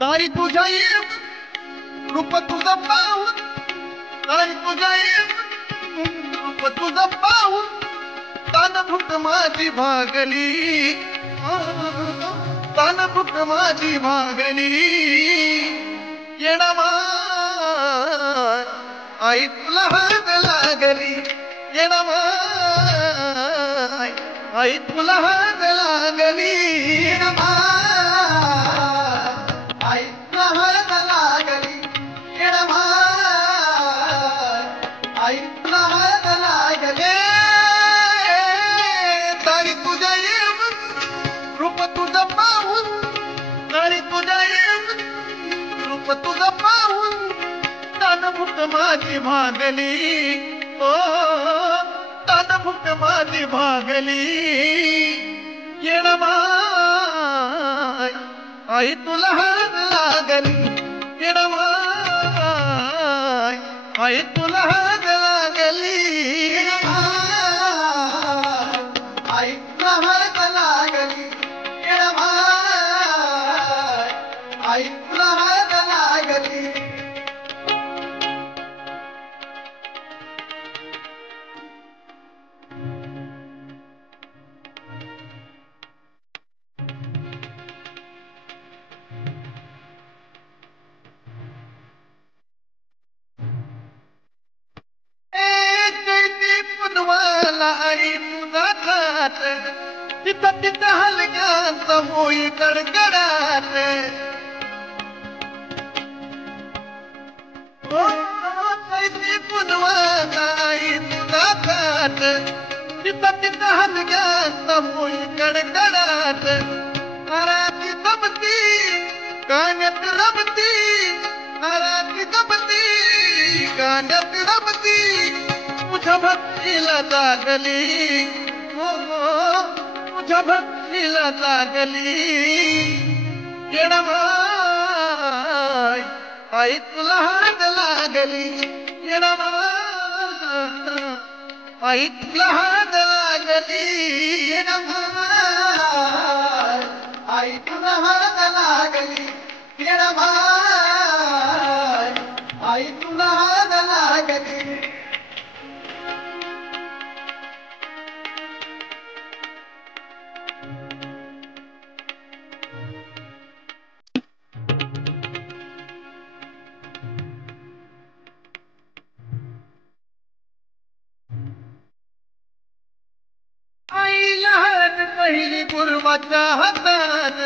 ताई तुझ्या रूप तुझं पाहून, ताई तुझ्या रूप तुझं पाहून तानभूक माझी भागली, तानभूक माझी भागली. येणामा आई तुला हात लागली, येणामा आई तुला हात लागली, येणामा आई तुला हात लागली, येणामा आई तुला हात लागले. तारी तुझ्या रूप तुझं पाहून, तारी तुझ्या रूप तुझं पाहून तानभूक माझी भागली, ओ तानभूक माझी भागली. येणमाय आई तुला हात लागली, येणमाय आई तुला हात लागली, आई तुला हात लागली, येणमाय आई तुला हात लागली. आई तुझा खात तिथं तिथं हलक्याचा होई कडकडाट. कैसी पुनवाला आई तुझा खात तिथं तिथं हलक्याचा होई कडकडाट. आराती जमती कान्यात रमती, आराती जमती कान्यात रमती. तुझ्या भक्तीला जागली, हो तुझ्या भक्तीला जागली. येणमाय आई तुला हात लागली, येणमाय आई तुला हात लागली, येणमाय आई तुला हात लागली, येणमाय आई तुला हात लागली. आई लहान पहिली गुरुवाच्या हातात,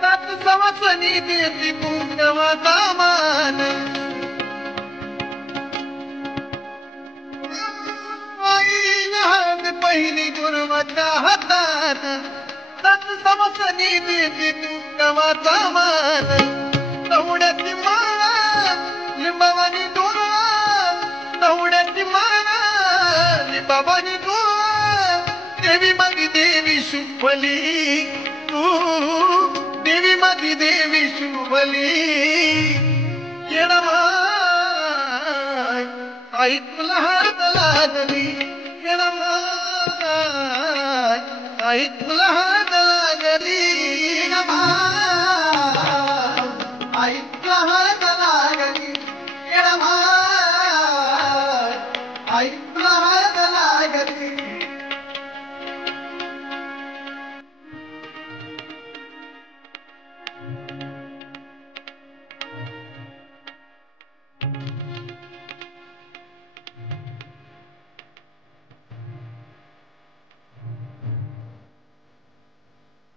सात सवासनी देती कुंकवाचा मान. आई लहान पहिली गुरुवाच्या हातात, सात सवासनी देती कुंकवाचा मान. दवड्याची माळा लिंबावानी डोळा, दवड्याची माळा लिंबावानी डोळा. देवी माझी देवी शुभली, तू देवी माझी देवी शुभली. येणमाय आई तुला हात लागली, येणमाय आई तुला हात लागली,